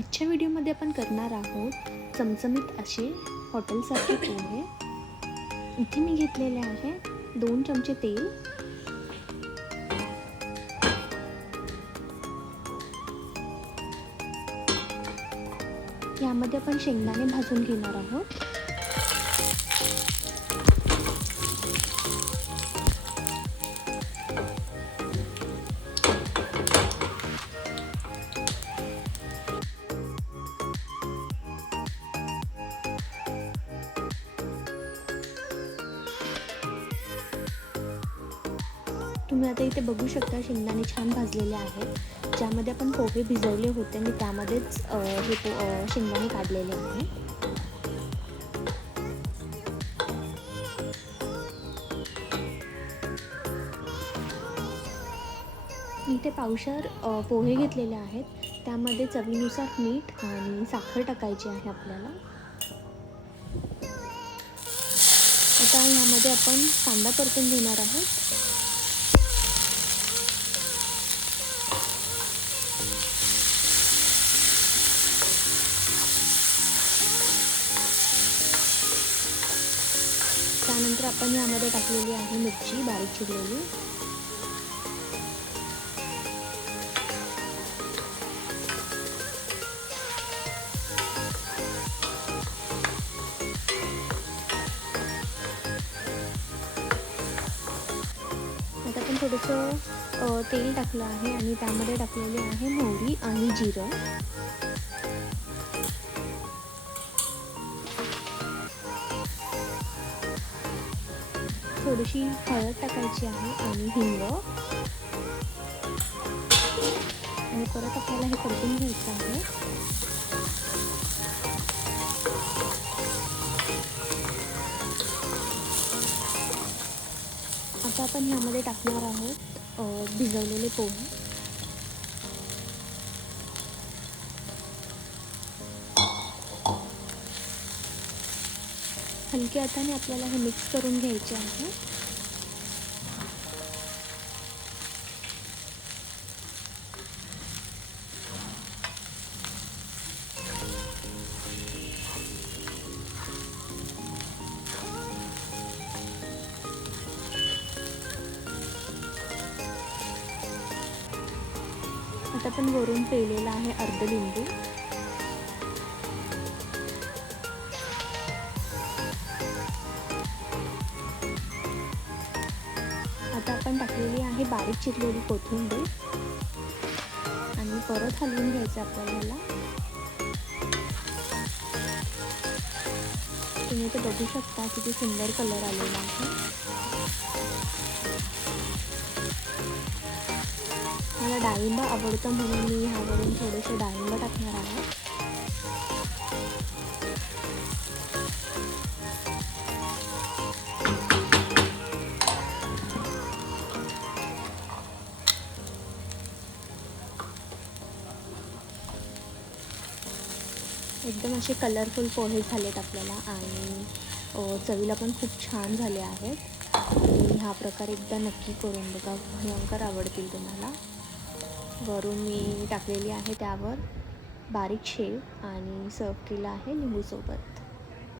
आजच्या व्हिडिओमध्ये आपण करणार आहोत चमचमीत असे हॉटेलसारखे पोहे. इथे मी घेतलेले आहे 2 चमचे तेल, यामध्ये आपण शेंगदाणे भाजून घेणार आहोत. तुम्ही आता इथे बघू शकता शेंगदाणे छान भाजलेले आहेत. ज्यामध्ये आपण पोहे भिजवले होते आणि त्यामध्येच हे शेंगदाणे काढलेले आहे. मी इथे पावशेर पोहे घेतलेले आहेत. त्यामध्ये चवीनुसार मीठ आणि साखर टाकायची आहे आपल्याला. आता यामध्ये आपण कांदा परतून घेणार आहोत. त्यानंतर आपण यामध्ये टाकलेली आहे मिरची बारीक चिरलेली. आता आपण थोडंसं तेल टाकलं आहे आणि त्यामध्ये टाकलेले आहे मोहरी आणि जिरं. थोडीशी हळद टाकायची आहे आणि हिंग, आणि परत आपल्याला हे परतून घ्यायचं आहे. आता आपण ह्यामध्ये टाकणार आहोत भिजवलेले पोहे. हलक्या हाताने आपल्याला हे मिक्स करून घ्यायचे आहे. आता आपण वरून पिळलेला आहे अर्ध लिंबू. आता आपण टाकलेली आहे बारीक चिरलेली कोथिंबीर आणि परत हलवून घ्यायचं आपल्याला. तुम्ही ते बघू शकता किती सुंदर कलर आलेला आहे. मला डाळिंब आवडतं म्हणून मी ह्यावरून थोडेसे डाळिंब टाकणार आहे. एकदम असे कलरफुल पोहे झालेत आपल्याला आणि चवीला पण खूप छान झाले आहेत. आणि ह्या प्रकारे एकदा नक्की करून बघा, भयंकर आवडतील तुम्हाला. वरून मी टाकलेली आहे त्यावर बारीक शेव आणि सर्व केलं आहे लिंबूसोबत.